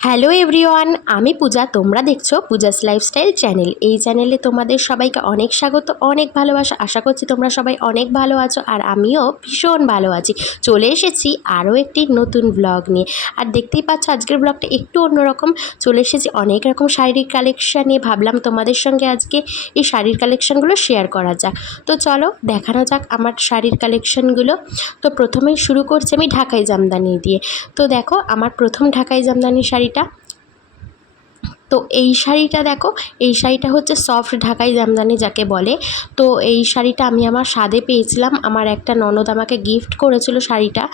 Hello everyone, আমি পূজা। তোমরা দেখছো পূজাস লাইফস্টাইল চ্যানেল। এই চ্যানেলে তোমাদের সবাইকে অনেক স্বাগত, অনেক ভালোবাসা। আশা করছি তোমরা সবাই অনেক ভালো আছো, আর আমিও ভীষণ ভালো আছি। চলে এসেছি আরও একটি নতুন ব্লগ নিয়ে। আর দেখতেই পাচ্ছ আজকের ব্লগটা একটু অন্যরকম। চলে এসেছি অনেক রকম শাড়ির কালেকশান নিয়ে। ভাবলাম তোমাদের সঙ্গে আজকে এই শাড়ির কালেকশানগুলো শেয়ার করা যাক। তো চলো দেখানো যাক আমার শাড়ির কালেকশানগুলো। তো প্রথমেই শুরু করছি আমি ঢাকাই জামদানি দিয়ে। তো দেখো আমার প্রথম ঢাকাই জামদানি শাড়িটা। তো এই শাড়িটা দেখো, এই শাড়িটা হচ্ছে সফট ঢাকাই জামদানি যাকে বলে। তো এই শাড়িটা আমি আমার স্বাদে পেয়েছিলাম, আমার একটা ননদ আমাকে গিফট করেছিল শাড়িটা।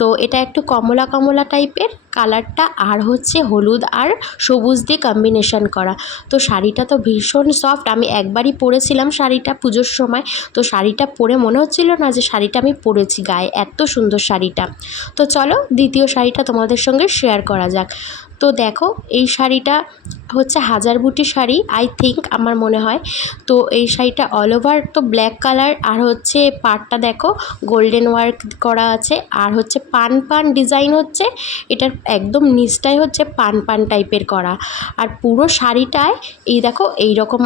তো এটা একটু কমলা কমলা টাইপের কালারটা, আর হচ্ছে হলুদ আর সবুজ দিয়ে কম্বিনেশন করা। তো শাড়িটা তো ভীষণ সফট। আমি একবারই পরেছিলাম শাড়িটা পুজোর সময়। তো শাড়িটা পরে মনে হচ্ছিল না যে শাড়িটা আমি পরেছি গায়ে, এত সুন্দর শাড়িটা। তো চলো দ্বিতীয় শাড়িটা তোমাদের সঙ্গে শেয়ার করা যাক। তো দেখো এই শাড়িটা হচ্ছে হাজার বুটি শাড়ি, আই থিঙ্ক, আমার মনে হয়। তো এই শাড়িটা অল ওভার তো ব্ল্যাক কালার, আর হচ্ছে পাড়টা দেখো গোল্ডেন ওয়ার্ক করা আছে, আর হচ্ছে পান পান ডিজাইন হচ্ছে এটার একদম নিচটাই হচ্ছে পান পান টাইপের করা। আর পুরো শাড়িটায় এই দেখো এই রকম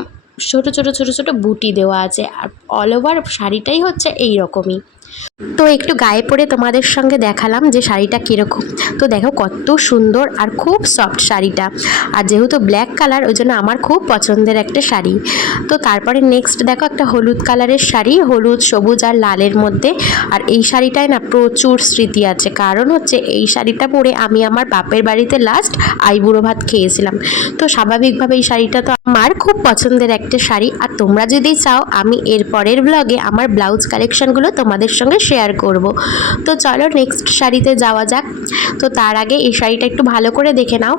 ছোট ছোট ছোট ছোট বুটি দেওয়া আছে, আর অল ওভার শাড়িটাই হচ্ছে এই রকমই। তো একটু গায়ে পরে তোমাদের সঙ্গে দেখালাম যে শাড়িটা কীরকম। তো দেখো কত সুন্দর আর খুব সফট শাড়িটা, আর যেহেতু ব্ল্যাক কালার ওই জন্য আমার খুব পছন্দের একটা শাড়ি। তো তারপরে নেক্সট দেখো একটা হলুদ কালারের শাড়ি, হলুদ সবুজ আর লালের মধ্যে। আর এই শাড়িটায় না প্রচুর স্মৃতি আছে, কারণ হচ্ছে এই শাড়িটা পরে আমি আমার বাপের বাড়িতে লাস্ট আইবুড়ো ভাত খেয়েছিলাম। তো স্বাভাবিকভাবে এই শাড়িটা তো আমার খুব পছন্দের একটা শাড়ি। আর তোমরা যদি চাও আমি এর পরের ব্লগে আমার ব্লাউজ কালেকশানগুলো তোমাদের সঙ্গে শেয়ার করব। তো চলো নেক্সট শাড়িতে যাওয়া যাক। তো তার আগে এই শাড়িটা একটু ভালো করে দেখে নাও।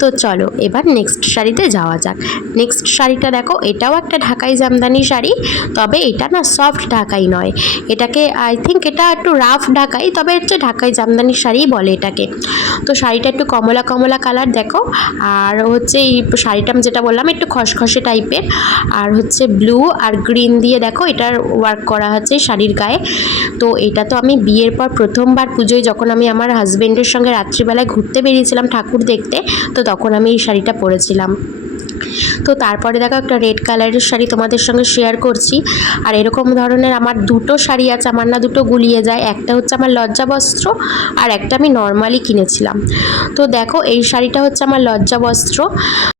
তো চলো এবার নেক্সট শাড়িতে যাওয়া যাক। নেক্সট শাড়িটা দেখো, এটাও একটা ঢাকাই জামদানি শাড়ি, তবে এটা না সফট ঢাকাই নয়, এটাকে আই থিঙ্ক এটা একটু রাফ ঢাকাই, তবে হচ্ছে ঢাকাই জামদানি শাড়িই বলে এটাকে। তো শাড়িটা একটু কমলা কমলা কালার দেখো, আর হচ্ছে এই শাড়িটা আমি যেটা বললাম একটু খসখসে টাইপের, আর হচ্ছে ব্লু আর গ্রিন দিয়ে দেখো এটার ওয়ার্ক করা হচ্ছে শাড়ির গায়ে। তো এটা তো আমি বিয়ের পর প্রথমবার পুজোয় যখন আমি আমার হাজবেন্ডের সঙ্গে রাত্রিবেলায় ঘুরতে বেরিয়েছিলাম ঠাকুর দেখতে, তো তখন আমি এই শাড়িটা পরেছিলাম। তো তারপরে দেখো একটা রেড কালারের শাড়ি তোমাদের সঙ্গে শেয়ার করছি। আর এরকম ধরনের আমার দুটো শাড়ি আছে, আমার না দুটো গুলিয়ে যায়। একটা হচ্ছে আমার লজ্জা বস্ত্র, আর একটা আমি নর্মালি কিনেছিলাম। তো দেখো এই শাড়িটা হচ্ছে আমার লজ্জা বস্ত্র।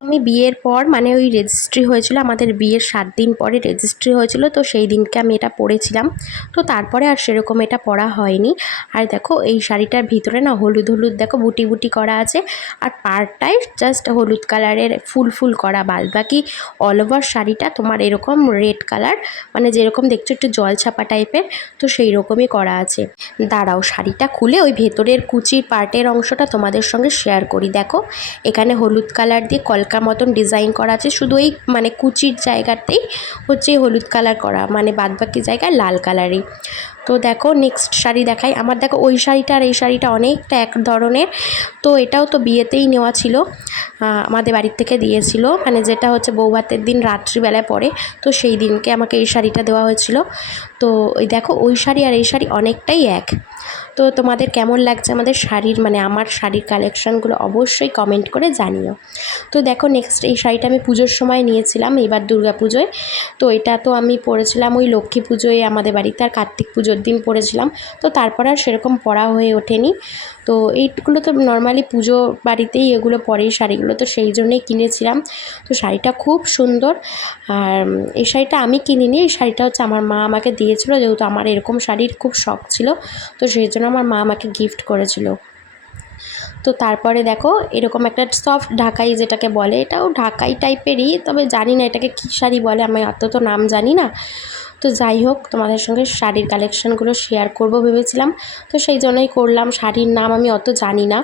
আমি বিয়ের পর মানে ওই রেজিস্ট্রি হয়েছিল, আমাদের বিয়ের 7 দিন পরে রেজিস্ট্রি হয়েছিল, তো সেই দিনকে আমি এটা পরেছিলাম। তো তারপরে আর সেরকম এটা পরা হয়নি। আর দেখো এই শাড়িটার ভিতরে না হলুদ হলুদ দেখো বুটি বুটি করা আছে, আর পাড়টায় জাস্ট হলুদ কালারের ফুল ফুল করা, বাদ বাকি অল ওভার শাড়িটা তোমার এরকম রেড কালার, মানে যেরকম দেখছো একটু জল ছাপা টাইপের, তো সেই রকমই করা আছে। দাঁড়াও শাড়িটা খুলে ওই ভেতরের কুচির পার্টের অংশটা তোমাদের সঙ্গে শেয়ার করি। দেখো এখানে হলুদ কালার দিয়ে কলকা মতন ডিজাইন করা আছে, শুধু এই মানে কুচির জায়গাতেই হচ্ছে হলুদ কালার করা, মানে বাদবাকি জায়গায় লাল কালারই। তো দেখো নেক্সট শাড়ি দেখাই। আমার দেখো ওই শাড়িটা আর এই শাড়িটা অনেকটা এক ধরনের। তো এটাও তো বিয়েতেই নেওয়া ছিল, আমাদের বাড়ির থেকে দিয়েছিল, মানে যেটা হচ্ছে বৌভাতের দিন রাত্রিবেলায় পরে, তো সেই দিনকে আমাকে এই শাড়িটা দেওয়া হয়েছিল। তো ওই দেখো ওই শাড়ি আর এই শাড়ি অনেকটাই এক। তো তোমাদের কেমন লাগছে আমাদের শাড়ির মানে আমার শাড়ির কালেকশানগুলো অবশ্যই কমেন্ট করে জানিও। তো দেখো নেক্সট এই শাড়িটা আমি পুজোর সময় নিয়েছিলাম, এবার দুর্গা পুজোয়। তো এটা তো আমি পরেছিলাম ওই লক্ষ্মী পুজোয় আমাদের বাড়িতে, আর কার্তিক পুজোর দিন পরেছিলাম। তো তারপর আর সেরকম পরা হয়ে ওঠেনি। তো এইগুলো তো নর্মালি পুজো বাড়িতেই এগুলো পরে এই শাড়িগুলো, তো সেই জন্যই কিনেছিলাম। তো শাড়িটা খুব সুন্দর। আর এই শাড়িটা আমি কিনিনি, এই শাড়িটা হচ্ছে আমার মা আমাকে দিয়েছিল, যেহেতু আমার এরকম শাড়ির খুব শখ ছিল, তো সেই জন্য আমার মা আমাকে গিফট করেছিল। তো তারপরে দেখো এরকম একটা সফট ঢাকাই যেটাকে বলে, এটাও ঢাকাই টাইপেরই, তবে জানি না এটাকে কী শাড়ি বলে, আমি অত তো নাম জানি না। তো যাই হোক তোমাদের সঙ্গে শাড়ির কালেকশানগুলো শেয়ার করব ভেবেছিলাম, তো সেই জন্যই করলাম। শাড়ির নাম আমি অত জানি না।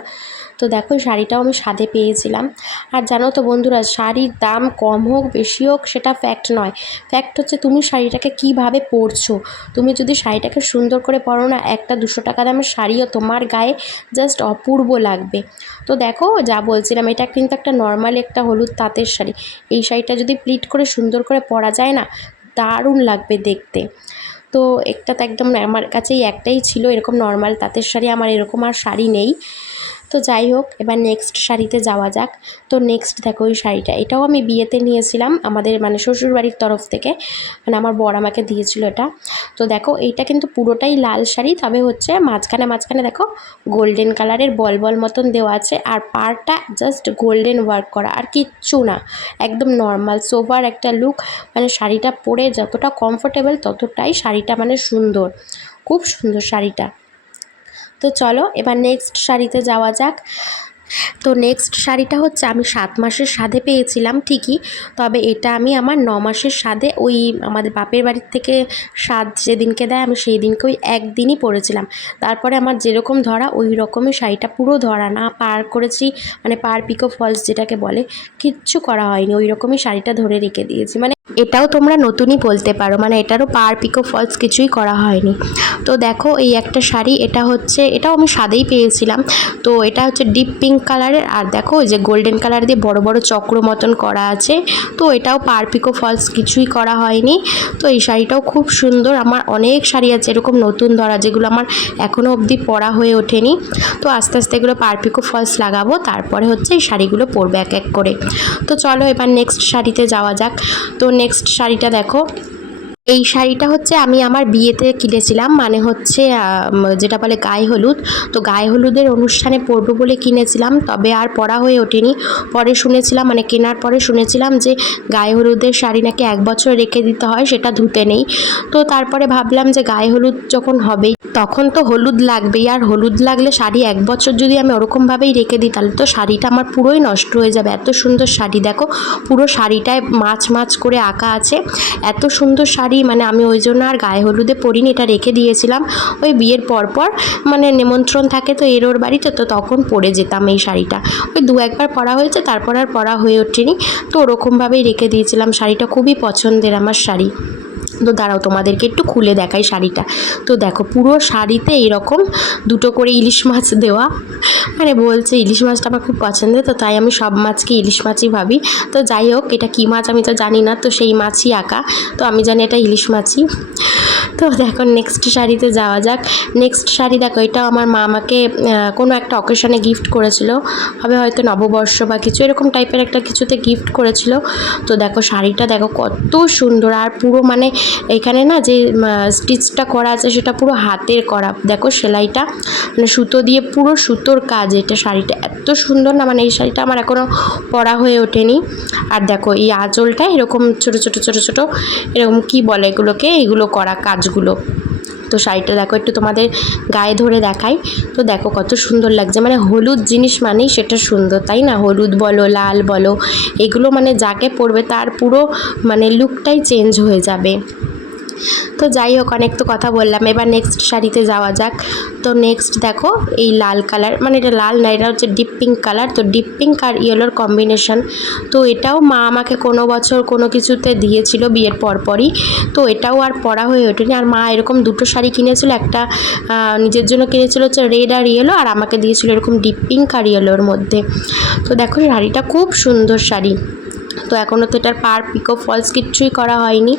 তো দেখো শাড়িটাও আমি স্বাদে পেয়েছিলাম। আর জানো তো বন্ধুরা, শাড়ির দাম কম হোক বেশি হোক সেটা ফ্যাক্ট নয়, ফ্যাক্ট হচ্ছে তুমি শাড়িটাকে কীভাবে পরছো। তুমি যদি শাড়িটাকে সুন্দর করে পরো না, একটা 200 টাকা দামের শাড়িও তোমার গায়ে জাস্ট অপূর্ব লাগবে। তো দেখো যা বলছিলাম, এটা কিন্তু একটা নর্মাল একটা হলুদ তাঁতের শাড়ি, এই শাড়িটা যদি প্লিট করে সুন্দর করে পরা যায় না, দারুণ লাগবে দেখতে। তো একটা তো একদম আমার কাছেই একটাই ছিল এরকম নর্মাল তাঁতের শাড়ি, আমার এরকম আর শাড়ি নেই। তো যাই হোক, এবার নেক্সট শাড়িতে যাওয়া যাক। তো নেক্সট দেখো ওই শাড়িটা, এটাও আমি বিয়েতে নিয়েছিলাম আমাদের মানে শ্বশুরবাড়ির তরফ থেকে, মানে আমার বর আমাকে দিয়েছিল এটা। তো দেখো এইটা কিন্তু পুরোটাই লাল শাড়ি, তবে হচ্ছে মাঝখানে মাঝখানে দেখো গোল্ডেন কালারের বল বল মতন দেওয়া আছে, আর পাড়টা জাস্ট গোল্ডেন ওয়ার্ক করা, আর কিচ্ছু না, একদম নর্মাল সোবার একটা লুক। মানে শাড়িটা পরে যতটা কমফোর্টেবল ততটাই শাড়িটা মানে সুন্দর, খুব সুন্দর শাড়িটা। তো চলো এবার নেক্সট শাড়িতে যাওয়া যাক। তো নেক্সট শাড়িটা হচ্ছে আমি 7 মাসের সাধে পেয়েছিলাম ঠিকই, তবে এটা আমি আমার 9 মাসের সাধে ওই আমাদের বাপের বাড়ির থেকে সাধ যেদিনকে দেয় আমি সেই দিনকে ওই একদিনই পরেছিলাম। তারপরে আমার যেরকম ধরা ওই রকমই শাড়িটা, পুরো ধরা না, পার করেছি মানে পার পিকো ফলস যেটাকে বলে, কিচ্ছু করা হয়নি, ওই রকমই শাড়িটা ধরে রেখে দিয়েছি। মানে এটাও তোমরা নতুনই বলতে পারো, মানে এটারও পার পিকো ফলস কিছুই করা হয়নি। তো দেখো এই একটা শাড়ি, এটা হচ্ছে এটাও আমি সাদেই পেয়েছিলাম। তো এটা হচ্ছে ডিপ পিঙ্ক কালারের, আর দেখো ওই যে গোল্ডেন কালার দিয়ে বড় বড় চক্র মতন করা আছে। তো এটাও পার পিকো ফলস কিছুই করা হয়নি। তো এই শাড়িটাও খুব সুন্দর। আমার অনেক শাড়ি আছে এরকম নতুন ধরা, যেগুলো আমার এখনও অবধি পরা হয়ে ওঠেনি। তো আস্তে আস্তে এগুলো পার পিকো ফলস লাগাবো, তারপরে হচ্ছে এই শাড়িগুলো পরবে এক এক করে। তো চলো এবার নেক্সট শাড়িতে যাওয়া যাক। তো নেক্সট শাড়িটা দেখো, এই শাড়িটা হচ্ছে আমি আমার বিয়েতে কিনেছিলাম, মানে হচ্ছে যেটা বলে গায়ে হলুদ। তো গায়ে হলুদের অনুষ্ঠানে পরবো বলে কিনেছিলাম, তবে আর পরা হয়ে ওঠেনি। পরে শুনেছিলাম, মানে কেনার পরে শুনেছিলাম যে গায়ে হলুদের শাড়ি নাকি 1 বছর রেখে দিতে হয়, সেটা ধুতে নেই। তো তারপরে ভাবলাম যে গায়ে হলুদ যখন হবেই তখন তো হলুদ লাগবেই, আর হলুদ লাগলে শাড়ি 1 বছর যদি আমি ওরকমভাবেই রেখে দিই তাহলে তো শাড়িটা আমার পুরোই নষ্ট হয়ে যাবে। এত সুন্দর শাড়ি দেখো, পুরো শাড়িটায় মাছ মাছ করে আঁকা আছে, এত সুন্দর শাড়ি। মানে আমি ওই জন্য আর গায়ে হলুদে পরিনি, এটা রেখে দিয়েছিলাম। ওই বিয়ের পরপর মানে নেমন্ত্রণ থাকে তো এর ওর বাড়িতে, তো তখন পরে যেতাম এই শাড়িটা। ওই 2-1 বার পরা হয়েছে, তারপর আর পরা হয়ে ওঠেনি। তো ওরকমভাবেই রেখে দিয়েছিলাম। শাড়িটা খুবই পছন্দের আমার শাড়ি। তো দাঁড়াও তোমাদেরকে একটু খুলে দেখাই শাড়িটা। তো দেখো পুরো শাড়িতে এরকম 2টো করে ইলিশ মাছ দেওয়া, মানে বলছে ইলিশ মাছটা আমার খুব পছন্দের, তো তাই আমি সব মাছকে ইলিশ মাছই ভাবি। তো যাই হোক, এটা কী মাছ আমি তো জানি না, তো সেই মাছই আঁকা, তো আমি জানি এটা ইলিশ মাছই। তো দেখো নেক্সট শাড়িতে যাওয়া যাক। নেক্সট শাড়ি দেখো, এটা আমার মা আমাকে কোনো একটা অকেশনে গিফট করেছিল, হবে হয়তো নববর্ষ বা কিছু এরকম টাইপের একটা কিছুতে গিফট করেছিল। তো দেখো শাড়িটা দেখো কত সুন্দর, আর পুরো মানে এখানে না যে স্টিচটা করা আছে সেটা পুরো হাতের করা, দেখো সেলাইটা মানে সুতো দিয়ে, পুরো সুতোর কাজ। এটা শাড়িটা এত সুন্দর না, মানে এই শাড়িটা আমার এখনও পরা হয়ে ওঠেনি। আর দেখো এই আঁচলটা এরকম ছোট ছোট ছোট ছোট এরকম কি বলে এগুলোকে, এগুলো করা কাজগুলো। তো শাড়িটা দেখো একটু তোমাদের গায়ে ধরে দেখাই। তো দেখো কত সুন্দর লাগছে, মানে হলুদ জিনিস মানেই সেটা সুন্দর, তাই না? হলুদ বলো লাল বলো, এগুলো মানে যাকে পরবে তার পুরো মানে লুকটাই চেঞ্জ হয়ে যাবে। তো যাই হোক, অনেক তো কথা বললাম, এবার নেক্সট শাড়িতে যাওয়া যাক। তো নেক্সট দেখো এই লাল কালার, মানে এটা লাল না, এটা হচ্ছে ডিপ পিঙ্ক কালার। তো ডিপ পিঙ্ক আর ইয়েলোর কম্বিনেশন। তো এটাও মা আমাকে কোনো বছর কোনো কিছুতে দিয়েছিল বিয়ের পরপরই, তো এটাও আর পরা হয়ে ওঠেনি। আর মা এরকম 2টো শাড়ি কিনেছিল, একটা নিজের জন্য কিনেছিল হচ্ছে রেড আর ইয়েলো, আর আমাকে দিয়েছিল এরকম ডিপ পিঙ্ক আর ইয়েলোর মধ্যে। তো দেখো শাড়িটা খুব সুন্দর শাড়ি। তো এখনও তো এটার পার পিকো ফলস কিচ্ছুই করা হয়নি,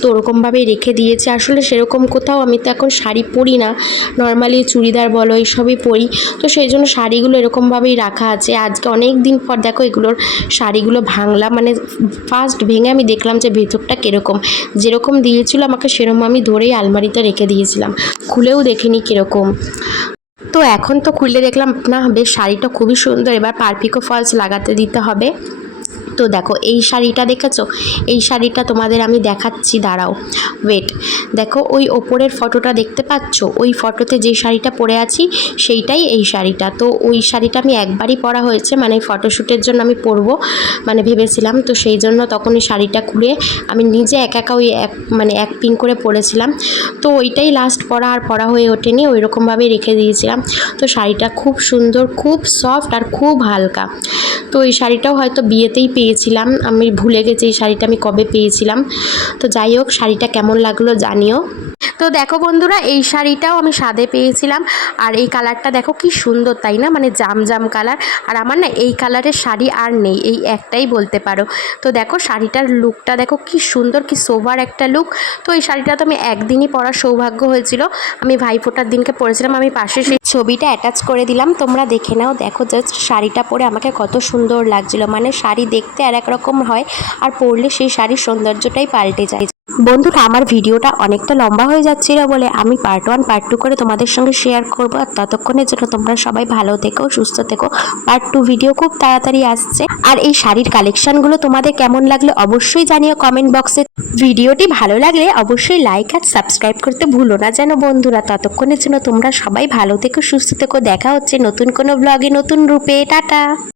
তো ওরকমভাবেই রেখে দিয়েছে। আসলে সেরকম কোথাও আমি তো এখন শাড়ি পরি না, নর্মালি চুড়িদার বলো এইসবই পরি, তো সেই জন্য শাড়িগুলো এরকমভাবেই রাখা আছে। আজকে অনেক দিন পর দেখো এগুলোর শাড়িগুলো ভাঙলাম, মানে ফার্স্ট ভেঙে আমি দেখলাম যে ভেতরটা কীরকম, যেরকম দিয়েছিল আমাকে সেরকম আমি ধরেই আলমারিতে রেখে দিয়েছিলাম, খুলেও দেখিনি কীরকম। তো এখন তো খুলে দেখলাম না, বেশ শাড়িটা খুবই সুন্দর। এবার পার পিকো ফলস লাগাতে দিতে হবে। তো দেখো এই শাড়িটা দেখেছো, এই শাড়িটা তোমাদের আমি দেখাচ্ছি, দাঁড়াও ওয়েট। দেখো ওই ওপরের ফটোটা দেখতে পাচ্ছ, ওই ফটোতে যে শাড়িটা পরে আছি সেইটাই এই শাড়িটা। তো ওই শাড়িটা আমি একবারই পরা হয়েছে, মানে ফটোশ্যুটের জন্য আমি পরবো মানে ভেবেছিলাম, তো সেই জন্য তখন এই শাড়িটা খুলে আমি নিজে একা একা ওই মানে এক পিন করে পরেছিলাম। তো ওইটাই লাস্ট পরা, আর পরা হয়ে ওঠেনি, ওই রকমভাবেই রেখে দিয়েছিলাম। তো শাড়িটা খুব সুন্দর, খুব সফট আর খুব হালকা। তো এই শাড়িটাও হয়তো বিয়েতেই পেয়েছিলাম, আমি ভুলে গেছি এই শাড়িটা আমি কবে পেয়েছিলাম। তো যাই হোক, শাড়িটা কেমন লাগলো জানিও। তো দেখো বন্ধুরা, এই শাড়িটাও আমি স্বাদে পেয়েছিলাম। আর এই কালারটা দেখো কি সুন্দর, তাই না? মানে জাম জাম কালার। আর আমার না এই কালারের শাড়ি আর নেই, এই একটাই বলতে পারো। তো দেখো শাড়িটার লুকটা দেখো কি সুন্দর, কি সোভার একটা লুক। তো এই শাড়িটা তো আমি একদিনই পরার সৌভাগ্য হয়েছিল, আমি ভাইফোঁটার দিনকে পরেছিলাম। আমি পাশে সেই ছবিটা অ্যাটাচ করে দিলাম, তোমরা দেখে নাও। দেখো জাস্ট শাড়িটা পরে আমাকে কত সুন্দর লাগছিল। মানে শাড়ি দেখতে আর এক রকম হয়, আর পরলে সেই শাড়ির সৌন্দর্যটাই পাল্টে যায়। বন্ধুরা, আমার ভিডিওটা অনেকটা লম্বা হয়ে যাচ্ছিল বলে আমি পার্ট 1 পার্ট 2 করে তোমাদের সঙ্গে শেয়ার করব। আর ততক্ষণের জন্য তোমরা সবাই ভালো থেকো, সুস্থ থেকো। পার্ট 2 ভিডিও খুব তাড়াতাড়ি আসছে। আর এই শাড়ির কালেকশনগুলো তোমাদের কেমন লাগলে অবশ্যই জানিও কমেন্ট বক্সে। ভিডিওটি ভালো লাগলে অবশ্যই লাইক আর সাবস্ক্রাইব করতে ভুলো না যেন বন্ধুরা। ততক্ষণের জন্য তোমরা সবাই ভালো থেকো, সুস্থ থেকো। দেখা হচ্ছে নতুন কোনো ব্লগে নতুন রূপে। টাটা।